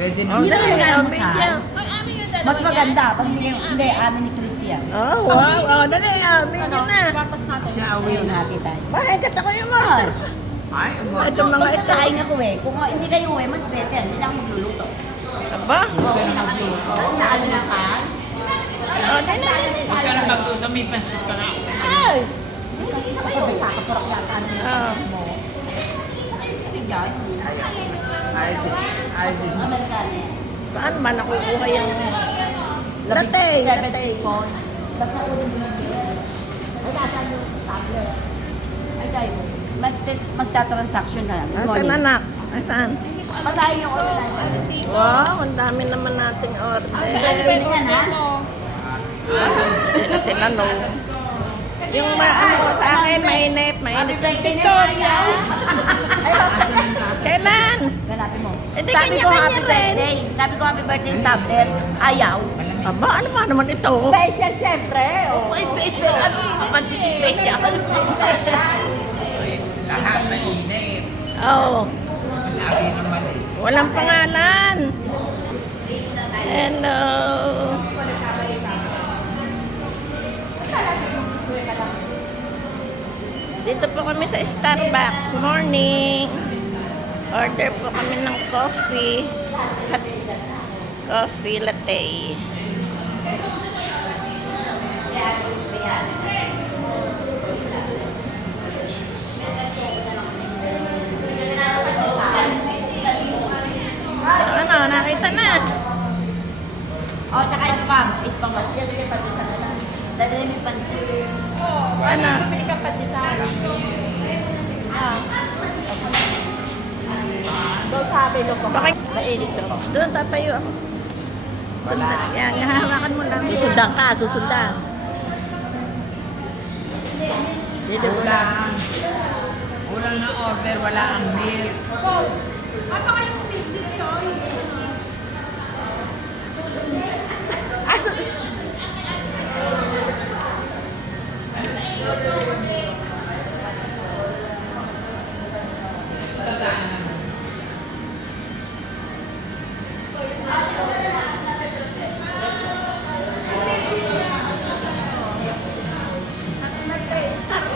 Pwede na. Hindi na yung almusal. video. Mas maganda pag hindi, amin ni Christian. Oh, wow. Oh, dali. Video na. Siya away Ayun na. natin tayo. Bakit ako yung order? Ay, Ito mga ito. Magsasaing ako eh. Kung hindi kayo uwi, mas better. Hindi na ako magluluto. Aba? Na almusal. Oh, dali. Huwag ka lang magluto, may pansit ka nga. Ay. Kasi sa kayo, kakaparok yata ng Ah. pansit mo. Isa kayo kami dyan. Ay, din. Amerikano. Paano ba nakukuha yung latte? 70 points. Basta ulit mo yun. Ay, nasa yung tablet. Ay, kayo. Magta-transaction ka lang. Good Nasaan morning. anak? Nasaan? Basahin yung online. Wow, ang dami naman nating order. Pwede yan, ha? Tinanong. Yung ano sa akin, mainit Happy yung birthday na TikTok. kaya. Ay, Kailan? hanapin mo. Eh, di Sabi ko kanya-kanya happy rin. birthday. Sabi ko happy birthday yung tablet. Ayaw. Aba, ano ba naman ito? Special, syempre. Oh. Ano? Mapansin special. Special. Lahat na init. Oh, Lagi naman eh. walang pangalan. Hello. Dito po kami sa Starbucks. Morning. Order po kami ng coffee. Hot coffee latte. Ano, nakita na. Oh, tsaka spam. Spam mas. Sige, pantisan na lang. Dadali mo yung pansin. Ano? Pili ka pantisan. Doon sa bilo ko. Bakit? Mainit to. Doon tatayo ako. Sundan. Yan, hahawakan mo lang. Susundan ka, susundan. Dito mo lang. Kulang na order, wala ang milk.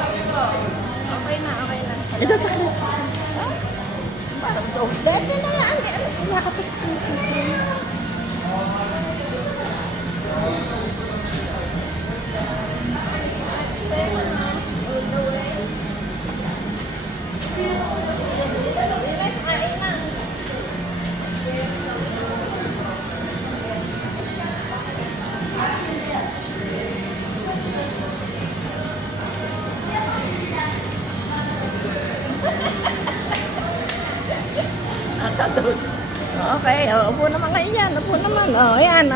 Okay na, okay na. Ito sa Christmas. Parang to. Dati na yan. Wala ka pa sa Christmas. Okay, upo naman kayo yan. Upo naman. Yan,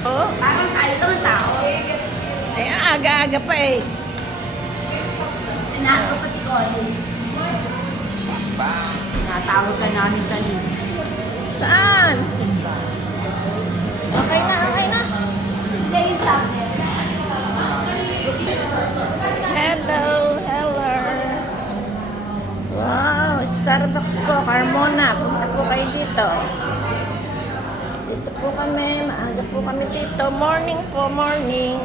Oh, Parang tayo naman tao. aga-aga pa eh. Inato pa si Colin. Ba? Natawag ka namin kanina. Saan? Simba. Okay na, okay na. Hindi yung tablet. Hello, hello. Wow, Starbucks po, Carmona. Punta po kayo dito. Dito po kami, maaga po kami dito. Morning po, morning.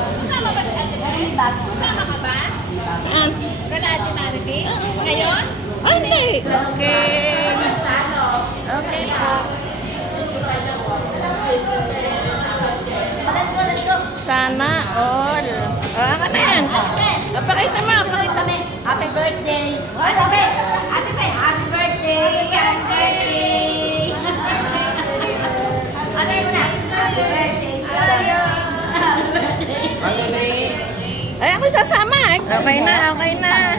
May bago. Kasama ka ba? Saan? Kalahati Marivic? Ngayon? Ah, hindi. Okay. Okay po. Let's go, let's go. Sana all. Ano na yan? Pakita mo, pakita mo. Happy birthday. Ate Pe, Ate Pe, happy birthday. Happy birthday. Ate mo na. Happy birthday. Pag-ibig. Ay, ako sasama. Okay na, okay na.